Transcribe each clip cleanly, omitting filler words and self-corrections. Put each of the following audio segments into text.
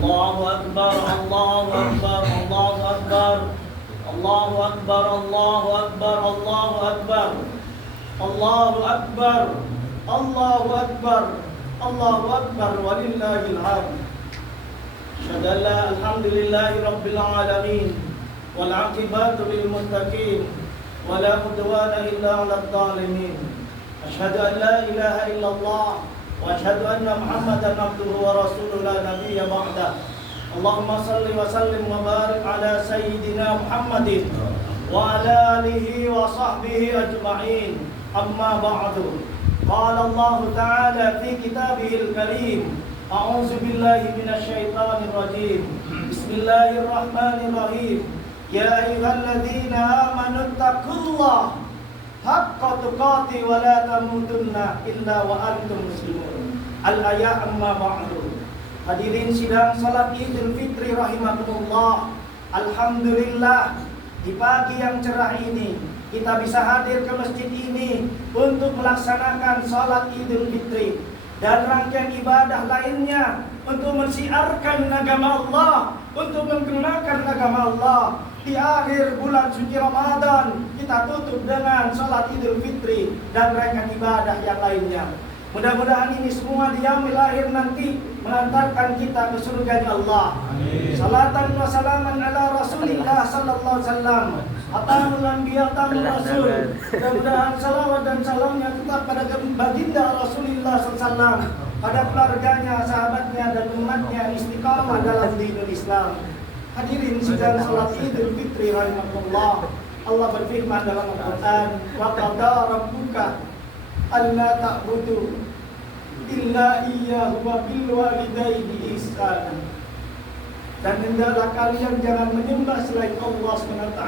Allahu Akbar, Allahu Akbar, Allahu Akbar, Allahu Akbar, Allahu Akbar, Allahu Akbar, Allahu Akbar, Allahu Akbar, Allahu Akbar, walillahil hamd. Asyhadu an la alhamdulillahi rabbil alamin wal 'aqibatu lil muttaqin wa la udwana illa 'alal zalimin. Asyhadu an la ilaha illallah wa asyhadu anna Muhammadan abduhu wa rasuluhu la nabiyya ba'da. Allahumma salli wa sallim wa barik ala sayyidina Muhammadin wa ala alihi wa sahbihi ajma'in. Amma ba'du. Qala Allah ta'ala fi kitabihil karim. A'udzu billahi minasy syaithanir rajim. Bismillahirrahmanirrahim. Ya ayyuhalladzina amanu taqullaha haqqa tuqatih wa la tamutunna illa wa antum muslimun. Al-ayat amma ba'du. Hadirin sidang salat Idul Fitri rahimakumullah. Alhamdulillah, di pagi yang cerah ini kita bisa hadir ke masjid ini untuk melaksanakan salat Idul Fitri dan rangkaian ibadah lainnya untuk mensiarkan agama Allah, untuk menggunakan agama Allah. Di akhir bulan suci Ramadan kita tutup dengan salat Idul Fitri dan rangkaian ibadah yang lainnya. Mudah-mudahan ini semua di yaumil akhir nanti mengantarkan kita ke surga Allah. Amin. Salatan wa salaman ala Rasulillah sallallahu alaihi wasallam. Atamul anbiya tamul rasul. Mudah-mudahan salawat dan salamnya tetap pada baginda Rasulullah sallallahu alaihi wasallam, pada keluarganya, sahabatnya dan umatnya istiqamah dalam dinul Islam. Hadirin sidang salat Idul Fitri rahimakumullah. Allah berfirman dalam Al-Qur'an, wa qadara rabbuka alla ta'budu illa iyyahu wa bil walidayni ihsana. Dan hendaklah kalian jangan menyembah selain Allah SWT.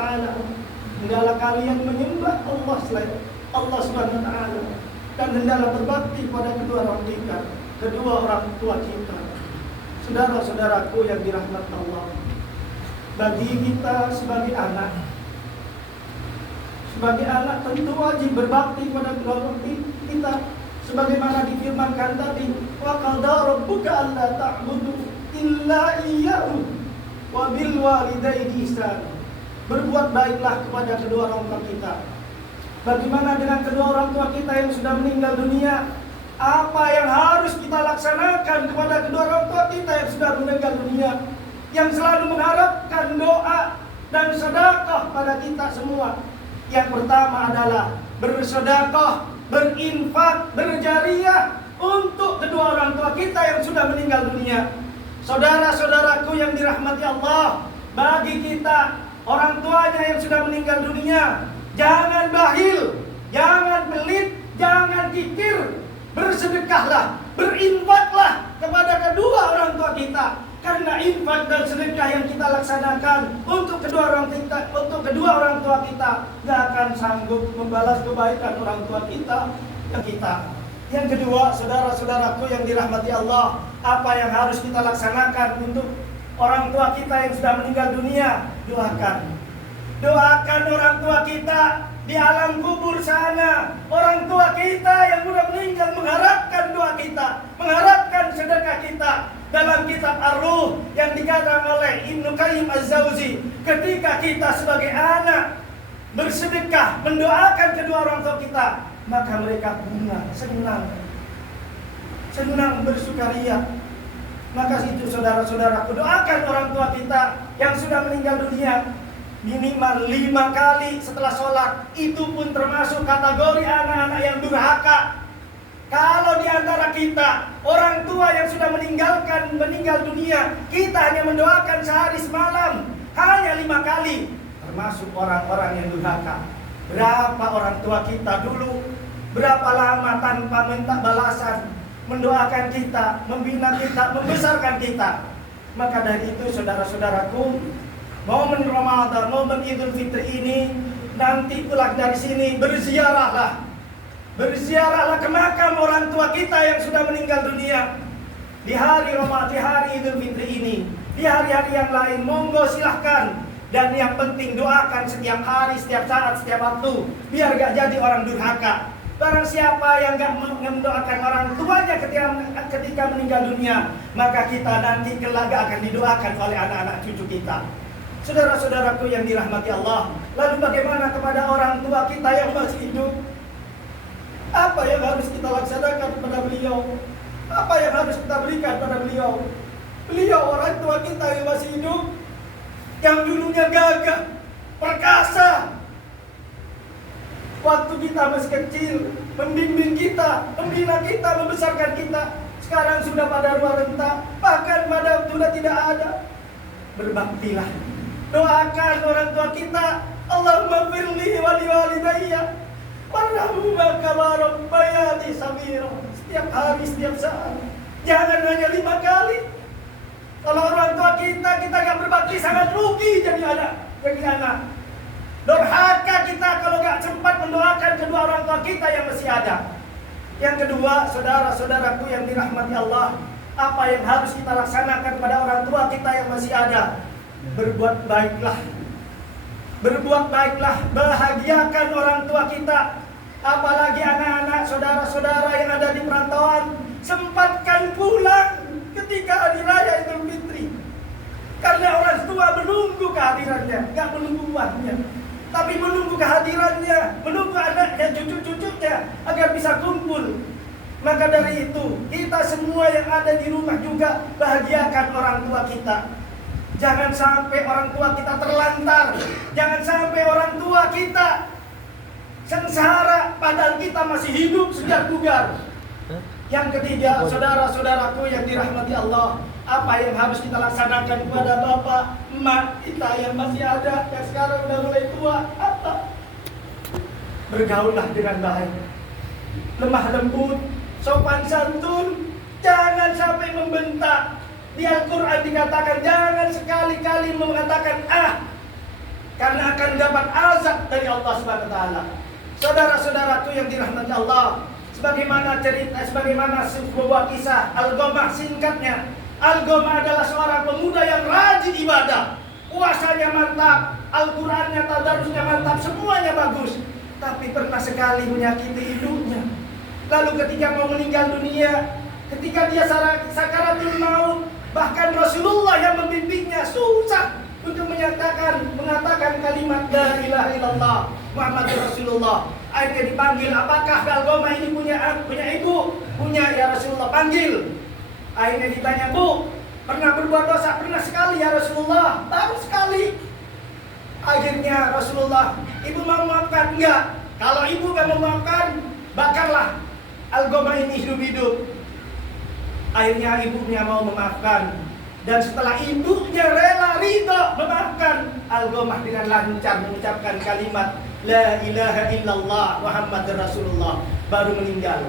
Hendaklah kalian menyembah Allah selain Allah SWT. Dan hendaklah berbakti pada kedua orang kita, kedua orang tua kita. Saudara-saudaraku yang dirahmati Allah, bagi kita sebagai anak tentu wajib berbakti pada kedua orang kita, sebagaimana difirmankan tadi, wa qadara rabbuka alla ta'budu illa iyyahu wa bil walidayni ihsana. Berbuat baiklah kepada kedua orang tua kita. Bagaimana dengan kedua orang tua kita yang sudah meninggal dunia? Apa yang harus kita laksanakan kepada kedua orang tua kita yang sudah meninggal dunia, yang selalu mengharapkan doa dan sedekah pada kita semua? Yang pertama adalah bersedekah, berinfak, berjariah untuk kedua orang tua kita yang sudah meninggal dunia. Saudara-saudaraku yang dirahmati Allah, bagi kita orang tuanya yang sudah meninggal dunia, jangan bakhil, jangan pelit, jangan kikir. Bersedekahlah, berinfaklah kepada kedua orang tua kita. Karena infak dan sedekah yang kita laksanakan untuk kedua orang tua kita gak akan sanggup membalas kebaikan orang tua kita ke kita. Yang kedua, saudara-saudaraku yang dirahmati Allah, apa yang harus kita laksanakan untuk orang tua kita yang sudah meninggal dunia? Doakan orang tua kita di alam kubur sana. Orang tua kita yang sudah meninggal mengharapkan doa kita, mengharapkan sedekah kita. Dalam kitab Ar-Ruh yang dikatakan oleh Ibnu Qayyim Az-Zawzi, ketika kita sebagai anak bersedekah, mendoakan kedua orang tua kita, maka mereka senang bersukaria. Maka itu saudara-saudaraku, doakan orang tua kita yang sudah meninggal dunia minimal 5 kali setelah sholat. Itu pun termasuk kategori anak-anak yang durhaka. Kalau di antara kita orang tua yang sudah meninggal dunia, kita hanya mendoakan sehari semalam, hanya 5 kali, termasuk orang-orang yang durhaka. Berapa orang tua kita dulu, berapa lama tanpa minta balasan, mendoakan kita, membina kita, membesarkan kita. Maka dari itu saudara-saudaraku, momen Ramadan, momen Idul Fitri ini, nanti pulang dari sini berziarahlah ke makam orang tua kita yang sudah meninggal dunia. Di hari Ramadan, di hari Idul Fitri ini, di hari-hari yang lain, monggo silahkan. Dan yang penting doakan setiap hari, setiap saat, setiap waktu, biar gak jadi orang durhaka. Barang siapa yang gak mendoakan orang tuanya ketika meninggal dunia, maka kita nanti kelak gak akan didoakan oleh anak-anak cucu kita. Saudara-saudaraku yang dirahmati Allah, lalu bagaimana kepada orang tua kita yang masih hidup? Apa yang harus kita laksanakan kepada beliau? Apa yang harus kita berikan pada beliau? Beliau orang tua kita yang masih hidup, yang dulunya gagah, perkasa, waktu kita masih kecil, membimbing kita, membina kita, membesarkan kita. Sekarang sudah pada luar renta, bahkan pada sudah tidak ada. Berbaktilah, doakan orang tua kita. Allahumma firli wali walidayya warhamhuma kama rabbayani saghira. Setiap hari, setiap saat. Jangan hanya 5 kali. Kalau orang tua kita gak berbakti, sangat rugi jadi anak, bagi anak. Durhaka kita kalau gak sempat mendoakan kedua orang tua kita yang masih ada. Yang kedua, saudara-saudaraku yang dirahmati Allah, apa yang harus kita laksanakan pada orang tua kita yang masih ada? Berbuat baiklah. Berbuat baiklah, bahagiakan orang tua kita. Apalagi anak-anak, saudara-saudara yang ada di perantauan, sempatkan pulang ketika hari raya Idul Fitri. Karena orang tua menunggu kehadirannya, gak menunggu uangnya, tapi menunggu kehadirannya, menunggu anaknya, cucu-cucunya agar bisa kumpul. Maka dari itu, kita semua yang ada di rumah juga bahagiakan orang tua kita. Jangan sampai orang tua kita terlantar. Jangan sampai orang tua kita sengsara padahal kita masih hidup sejak bugar. Yang ketiga, saudara-saudaraku yang dirahmati Allah, apa yang harus kita laksanakan kepada bapak, emak kita yang masih ada, yang sekarang udah mulai tua? Apa? Bergaullah dengan baik, lemah lembut, sopan santun, jangan sampai membentak. Di Al-Quran dikatakan jangan sekali-kali mengatakan karena akan dapat azab dari Allah Subhanahu wa taala. Saudara-saudaraku yang dirahmati Allah, sebagaimana sebuah kisah Al-Ghamah singkatnya. Al-Ghamah adalah seorang pemuda yang rajin ibadah, puasanya mantap, Al-Qurannya, tadarusnya mantap, semuanya bagus. Tapi pernah sekali menyakiti ibunya. Lalu ketika mau meninggal dunia, ketika dia sakaratul maut, bahkan Rasulullah yang membimbingnya susah untuk mengatakan kalimat la ilaha illallah Muhammadur Rasulullah. Akhirnya dipanggil, apakah Al-Ghamah ini punya ibu? Punya ya Rasulullah, panggil. Akhirnya ditanya, Bu, pernah berbuat dosa? Pernah sekali ya Rasulullah, baru sekali. Akhirnya Rasulullah, ibu mau memaafkan? Enggak. Kalau ibu gak memaafkan, bakarlah Al-Ghamah ini hidup-hidup. Akhirnya ibunya mau memaafkan. Dan setelah ibunya rela ridha memaafkan, Al-Ghamah dengan lancar mengucapkan kalimat la ilaha illallah Muhammadur Rasulullah, baru meninggal.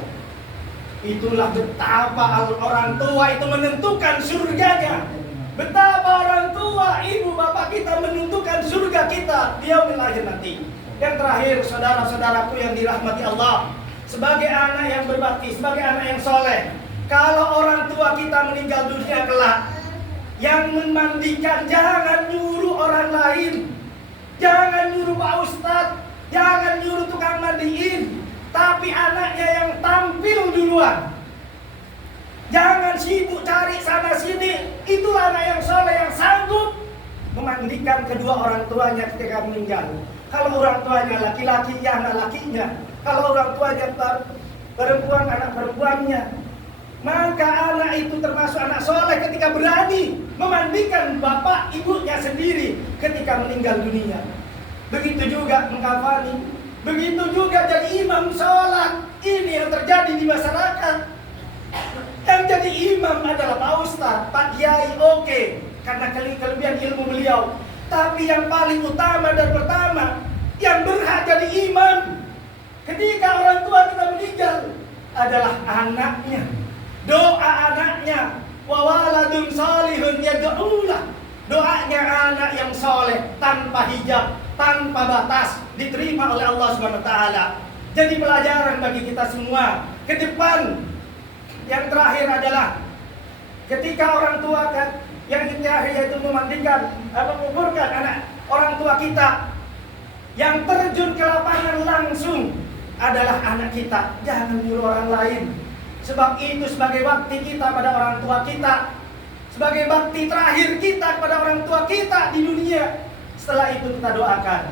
Itulah betapa orang tua itu menentukan surganya. Betapa orang tua, ibu bapak kita menentukan surga kita di yaumil akhir nanti. Yang terakhir, saudara-saudaraku yang dirahmati Allah, sebagai anak yang berbakti, sebagai anak yang soleh, kalau orang tua kita meninggal dunia kelak, yang memandikan jangan nyuruh orang lain, jangan nyuruh Pak Ustadz, jangan nyuruh tukang mandiin, tapi anaknya yang tampil duluan. Jangan sibuk cari sana sini. Itulah anak yang soleh yang sanggup memandikan kedua orang tuanya ketika meninggal. Kalau orang tuanya laki-laki, ya anak lakinya. Kalau orang tuanya perempuan, anak perempuannya. Maka anak itu termasuk anak soleh ketika berani memandikan bapak ibunya sendiri ketika meninggal dunia. Begitu juga mengkafani, begitu juga jadi imam sholat. Ini yang terjadi di masyarakat. Yang jadi imam adalah Pak Ustadz, Pak Kiai, oke, karena kelebihan ilmu beliau. Tapi yang paling utama dan pertama, yang berhak jadi imam ketika orang tua kita meninggal adalah anaknya. Doa anaknya, wa waladun salihun yad'ulah. Doanya anak yang soleh, tanpa hijab, tanpa batas, diterima oleh Allah Subhanahu wa taala. Jadi pelajaran bagi kita semua ke depan. Yang terakhir adalah ketika orang tua yang terakhir yaitu memandikan, menguburkan anak orang tua kita yang terjun ke lapangan langsung adalah anak kita. Jangan nyuruh orang lain. Sebab itu sebagai bakti kita pada orang tua kita, sebagai bakti terakhir kita kepada orang tua kita di dunia. Setelah itu kita doakan,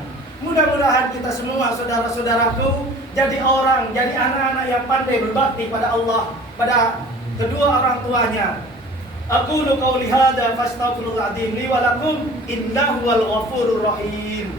mudah-mudahan kita semua saudara-saudaraku jadi orang, jadi anak-anak yang pandai berbakti pada Allah, pada kedua orang tuanya. Aqulu qouli hadza fastaghfirullahaladzim li wa lakum innahu wal ghafurur rahim.